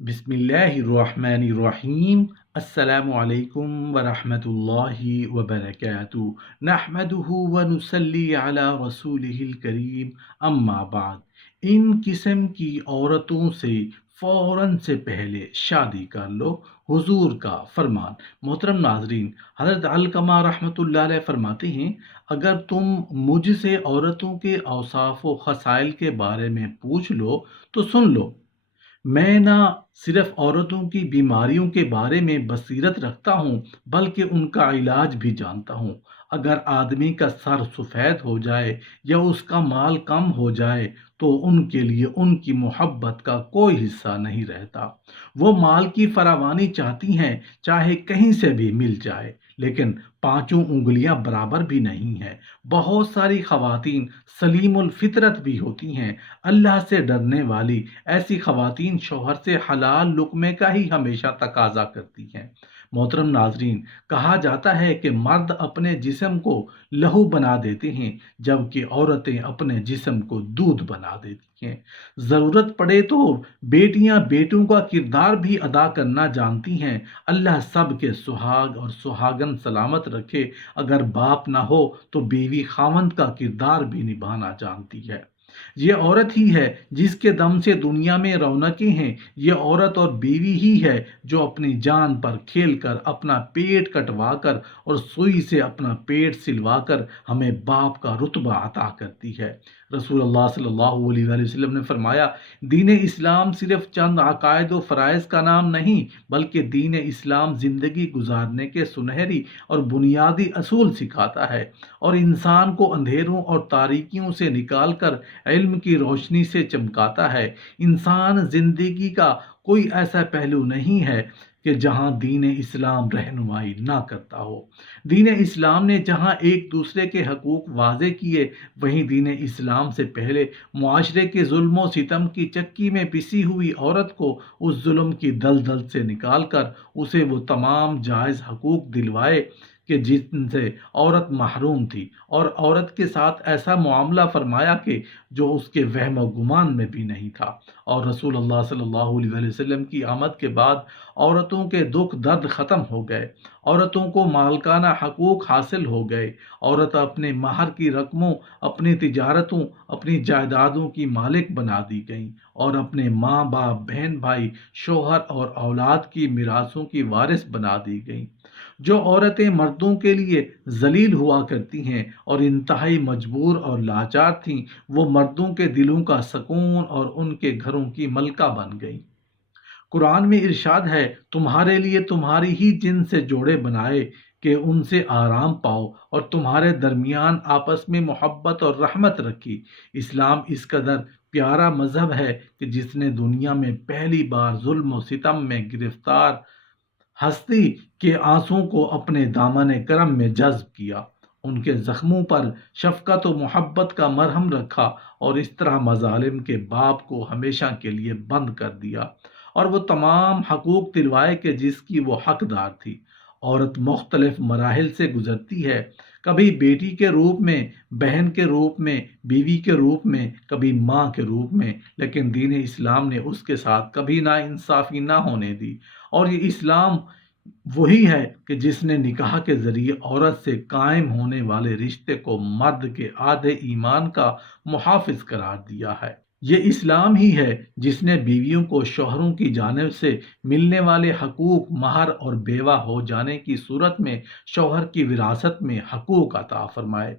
بسم اللہ الرحمن الرحیم۔ السلام علیکم ورحمۃ اللہ وبرکاتہ۔ نحمدہ ونصلی علی رسولہ الکریم، اما بعد۔ ان قسم کی عورتوں سے فوراً سے پہلے شادی کر لو، حضور کا فرمان۔ محترم ناظرین، حضرت علقمہ رحمۃ اللہ علیہ فرماتے ہیں، اگر تم مجھ سے عورتوں کے اوصاف و خصائل کے بارے میں پوچھ لو تو سن لو، میں نہ صرف عورتوں کی بیماریوں کے بارے میں بصیرت رکھتا ہوں بلکہ ان کا علاج بھی جانتا ہوں۔ اگر آدمی کا سر سفید ہو جائے یا اس کا مال کم ہو جائے تو ان کے لیے ان کی محبت کا کوئی حصہ نہیں رہتا۔ وہ مال کی فراوانی چاہتی ہیں، چاہے کہیں سے بھی مل جائے، لیکن پانچوں انگلیاں برابر بھی نہیں ہیں۔ بہت ساری خواتین سلیم الفطرت بھی ہوتی ہیں، اللہ سے ڈرنے والی۔ ایسی خواتین شوہر سے حلال لقمے کا ہی ہمیشہ تقاضا کرتی ہیں۔ محترم ناظرین، کہا جاتا ہے کہ مرد اپنے جسم کو لہو بنا دیتے ہیں جبکہ عورتیں اپنے جسم کو دودھ بنا دیتی ہیں۔ ضرورت پڑے تو بیٹیاں بیٹوں کا کردار بھی ادا کرنا جانتی ہیں۔ اللہ سب کے سہاگ اور سہاگن سلامت رکھے۔ اگر باپ نہ ہو تو بیوی خاوند کا کردار بھی نبھانا جانتی ہے۔ یہ عورت ہی ہے جس کے دم سے دنیا میں رونقیں ہیں۔ یہ عورت اور بیوی ہی ہے جو اپنی جان پر کھیل کر، اپنا پیٹ کٹوا کر اور سوئی سے اپنا پیٹ سلوا کر ہمیں باپ کا رتبہ عطا کرتی ہے۔ رسول اللہ صلی اللہ علیہ وآلہ وسلم نے فرمایا، دین اسلام صرف چند عقائد و فرائض کا نام نہیں بلکہ دین اسلام زندگی گزارنے کے سنہری اور بنیادی اصول سکھاتا ہے، اور انسان کو اندھیروں اور تاریکیوں سے نکال کر علم کی روشنی سے چمکاتا ہے۔ انسان زندگی کا کوئی ایسا پہلو نہیں ہے کہ جہاں دین اسلام رہنمائی نہ کرتا ہو۔ دین اسلام نے جہاں ایک دوسرے کے حقوق واضح کیے، وہیں دین اسلام سے پہلے معاشرے کے ظلم و ستم کی چکی میں پسی ہوئی عورت کو اس ظلم کی دلدل سے نکال کر اسے وہ تمام جائز حقوق دلوائے کہ جن سے عورت محروم تھی، اور عورت کے ساتھ ایسا معاملہ فرمایا کہ جو اس کے وہم و گمان میں بھی نہیں تھا۔ اور رسول اللہ صلی اللہ علیہ وآلہ وسلم کی آمد کے بعد عورتوں کے دکھ درد ختم ہو گئے، عورتوں کو مالکانہ حقوق حاصل ہو گئے۔ عورت اپنے مہر کی رقموں، اپنی تجارتوں، اپنی جائیدادوں کی مالک بنا دی گئیں، اور اپنے ماں باپ، بہن بھائی، شوہر اور اولاد کی میراثوں کی وارث بنا دی گئیں۔ جو عورتیں مردوں کے لیے ذلیل ہوا کرتی ہیں اور انتہائی مجبور اور لاچار تھیں، وہ مردوں کے دلوں کا سکون اور ان کے گھروں کی ملکہ بن گئیں۔ قرآن میں ارشاد ہے، تمہارے لیے تمہاری ہی جن سے جوڑے بنائے کہ ان سے آرام پاؤ، اور تمہارے درمیان آپس میں محبت اور رحمت رکھی۔ اسلام اس قدر پیارا مذہب ہے کہ جس نے دنیا میں پہلی بار ظلم و ستم میں گرفتار ہستی کے آنسوں کو اپنے دامن کرم میں جذب کیا، ان کے زخموں پر شفقت و محبت کا مرہم رکھا، اور اس طرح مظالم کے باب کو ہمیشہ کے لیے بند کر دیا، اور وہ تمام حقوق دلوائے کہ جس کی وہ حقدار تھی۔ عورت مختلف مراحل سے گزرتی ہے، کبھی بیٹی کے روپ میں، بہن کے روپ میں، بیوی کے روپ میں، کبھی ماں کے روپ میں، لیکن دین اسلام نے اس کے ساتھ کبھی نا انصافی نہ ہونے دی۔ اور یہ اسلام وہی ہے کہ جس نے نکاح کے ذریعے عورت سے قائم ہونے والے رشتے کو مرد کے آدھے ایمان کا محافظ قرار دیا ہے۔ یہ اسلام ہی ہے جس نے بیویوں کو شوہروں کی جانب سے ملنے والے حقوق، مہر اور بیوہ ہو جانے کی صورت میں شوہر کی وراثت میں حقوق عطا فرمائے۔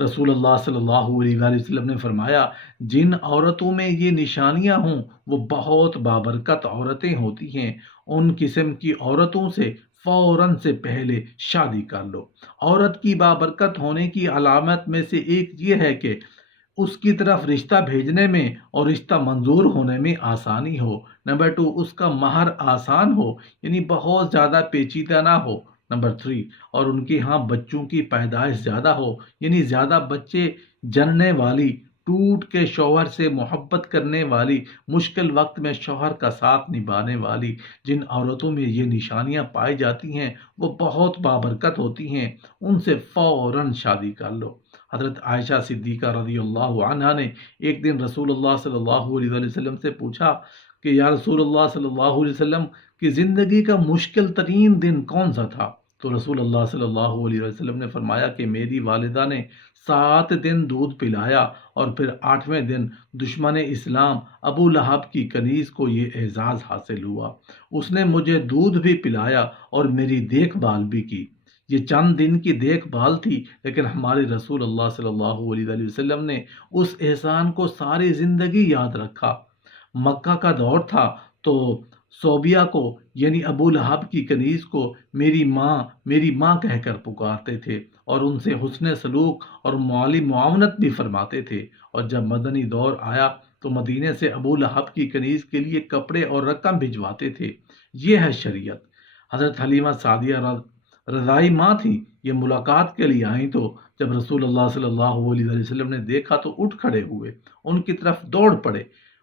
رسول اللہ صلی اللہ علیہ وآلہ وسلم نے فرمایا، جن عورتوں میں یہ نشانیاں ہوں وہ بہت بابرکت عورتیں ہوتی ہیں۔ ان قسم کی عورتوں سے فوراً سے پہلے شادی کر لو۔ عورت کی بابرکت ہونے کی علامت میں سے ایک یہ ہے کہ اس کی طرف رشتہ بھیجنے میں اور رشتہ منظور ہونے میں آسانی ہو۔ نمبر 2، اس کا مہر آسان ہو، یعنی بہت زیادہ پیچیدہ نہ ہو۔ نمبر 3، اور ان کے ہاں بچوں کی پیدائش زیادہ ہو، یعنی زیادہ بچے جننے والی، ٹوٹ کے شوہر سے محبت کرنے والی، مشکل وقت میں شوہر کا ساتھ نبھانے والی۔ جن عورتوں میں یہ نشانیاں پائی جاتی ہیں وہ بہت بابرکت ہوتی ہیں، ان سے فوراً شادی کر لو۔ حضرت عائشہ صدیقہ رضی اللہ عنہا نے ایک دن رسول اللہ صلی اللہ علیہ وسلم سے پوچھا، کہ یا رسول اللہ صلی اللہ علیہ وسلم کی زندگی کا مشکل ترین دن کون سا تھا؟ تو رسول اللہ صلی اللہ علیہ وسلم نے فرمایا کہ میری والدہ نے 7 دن دودھ پلایا اور پھر 8ویں دن دشمن اسلام ابو لہب کی کنیز کو یہ اعزاز حاصل ہوا، اس نے مجھے دودھ بھی پلایا اور میری دیکھ بھال بھی کی۔ یہ چند دن کی دیکھ بھال تھی، لیکن ہمارے رسول اللہ صلی اللہ علیہ وآلہ وسلم نے اس احسان کو ساری زندگی یاد رکھا۔ مکہ کا دور تھا تو صوبیہ کو یعنی ابو لہب کی کنیز کو میری ماں کہہ کر پکارتے تھے اور ان سے حسن سلوک اور مالی معاونت بھی فرماتے تھے۔ اور جب مدنی دور آیا تو مدینے سے ابو لہب کی کنیز کے لیے کپڑے اور رقم بھجواتے تھے۔ یہ ہے شریعت۔ حضرت حلیمہ سعدیہ رضائی ماں تھی، یہ ملاقات کے لیے آئیں تو جب رسول اللہ صلی اللہ علیہ وسلم نے دیکھا تو اٹھ کھڑے ہوئے، ان کی طرف دوڑ پڑے۔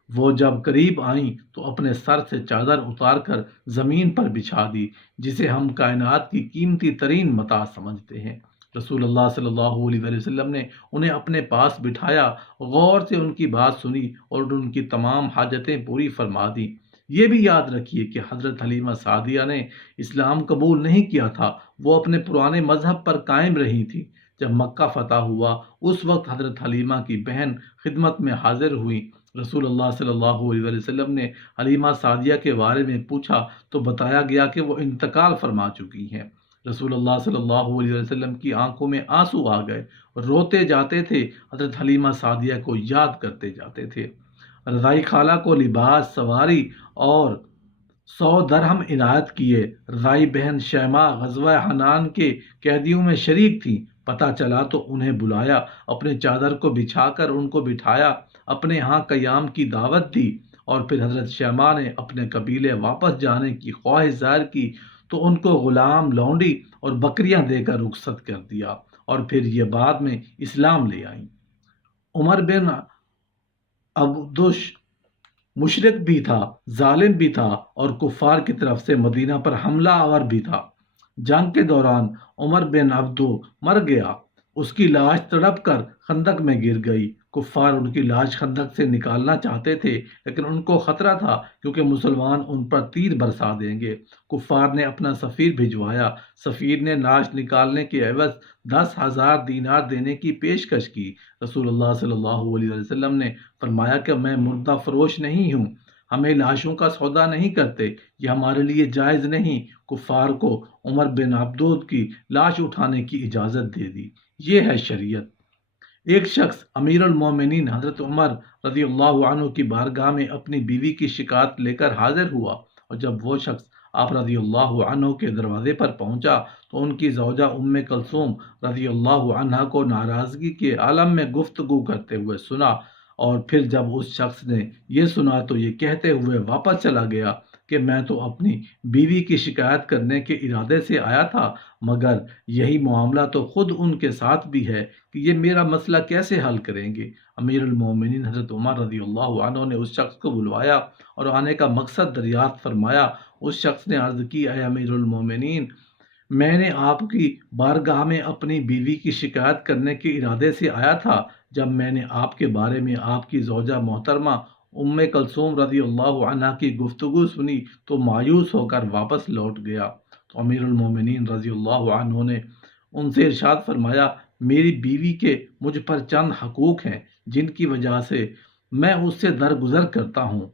وہ جب قریب آئیں تو اپنے سر سے چادر اتار کر زمین پر بچھا دی، جسے ہم کائنات کی قیمتی ترین متاع سمجھتے ہیں۔ رسول اللہ صلی اللہ علیہ وسلم نے انہیں اپنے پاس بٹھایا، غور سے ان کی بات سنی اور ان کی تمام حاجتیں پوری فرما دی۔ یہ بھی یاد رکھیے کہ حضرت حلیمہ سعدیہ نے اسلام قبول نہیں کیا تھا، وہ اپنے پرانے مذہب پر قائم رہی تھی۔ جب مکہ فتح ہوا اس وقت حضرت حلیمہ کی بہن خدمت میں حاضر ہوئی۔ رسول اللہ صلی اللہ علیہ وسلم نے حلیمہ سعدیہ کے بارے میں پوچھا تو بتایا گیا کہ وہ انتقال فرما چکی ہیں۔ رسول اللہ صلی اللہ علیہ وسلم کی آنکھوں میں آنسو آ گئے، روتے جاتے تھے، حضرت حلیمہ سعدیہ کو یاد کرتے جاتے تھے۔ رضائی خالہ کو لباس، سواری اور 100 درہم عنایت کیے۔ رضائی بہن شیماء غزوہ حنان کے قیدیوں میں شریک تھی، پتہ چلا تو انہیں بلایا، اپنے چادر کو بچھا کر ان کو بٹھایا، اپنے ہاں قیام کی دعوت دی، اور پھر حضرت شیماء نے اپنے قبیلے واپس جانے کی خواہش ظاہر کی تو ان کو غلام، لونڈی اور بکریاں دے کر رخصت کر دیا، اور پھر یہ بعد میں اسلام لے آئیں۔ عمر بن عبدش مشرک بھی تھا، ظالم بھی تھا اور کفار کی طرف سے مدینہ پر حملہ آور بھی تھا۔ جنگ کے دوران عمر بن عبدو مر گیا، اس کی لاش تڑپ کر خندق میں گر گئی۔ کفار ان کی لاش خندق سے نکالنا چاہتے تھے، لیکن ان کو خطرہ تھا کیونکہ مسلمان ان پر تیر برسا دیں گے۔ کفار نے اپنا سفیر بھجوایا، سفیر نے لاش نکالنے کے عوض 10,000 دینار دینے کی پیشکش کی۔ رسول اللہ صلی اللہ علیہ وسلم نے فرمایا کہ میں مردہ فروش نہیں ہوں، ہمیں لاشوں کا سودا نہیں کرتے، یہ ہمارے لیے جائز نہیں۔ کفار کو عمر بن عبدود کی لاش اٹھانے کی اجازت دے دی۔ یہ ہے شریعت۔ ایک شخص امیر المومنین حضرت عمر رضی اللہ عنہ کی بارگاہ میں اپنی بیوی کی شکایت لے کر حاضر ہوا، اور جب وہ شخص آپ رضی اللہ عنہ کے دروازے پر پہنچا تو ان کی زوجہ کلثوم رضی اللہ عنہ کو ناراضگی کے عالم میں گفتگو کرتے ہوئے سنا، اور پھر جب اس شخص نے یہ سنا تو یہ کہتے ہوئے واپس چلا گیا کہ میں تو اپنی بیوی کی شکایت کرنے کے ارادے سے آیا تھا، مگر یہی معاملہ تو خود ان کے ساتھ بھی ہے کہ یہ میرا مسئلہ کیسے حل کریں گے۔ امیر المومنین حضرت عمر رضی اللہ عنہ نے اس شخص کو بلوایا اور آنے کا مقصد دریافت فرمایا۔ اس شخص نے عرض کی، اے امیر المومنین، میں نے آپ کی بارگاہ میں اپنی بیوی کی شکایت کرنے کے ارادے سے آیا تھا، جب میں نے آپ کے بارے میں آپ کی زوجہ محترمہ کلثوم رضی اللہ عنہ کی گفتگو سنی تو مایوس ہو کر واپس لوٹ گیا۔ تو امیر المومنین رضی اللہ عنہ نے ان سے ارشاد فرمایا، میری بیوی کے مجھ پر چند حقوق ہیں جن کی وجہ سے میں اس سے درگزر کرتا ہوں،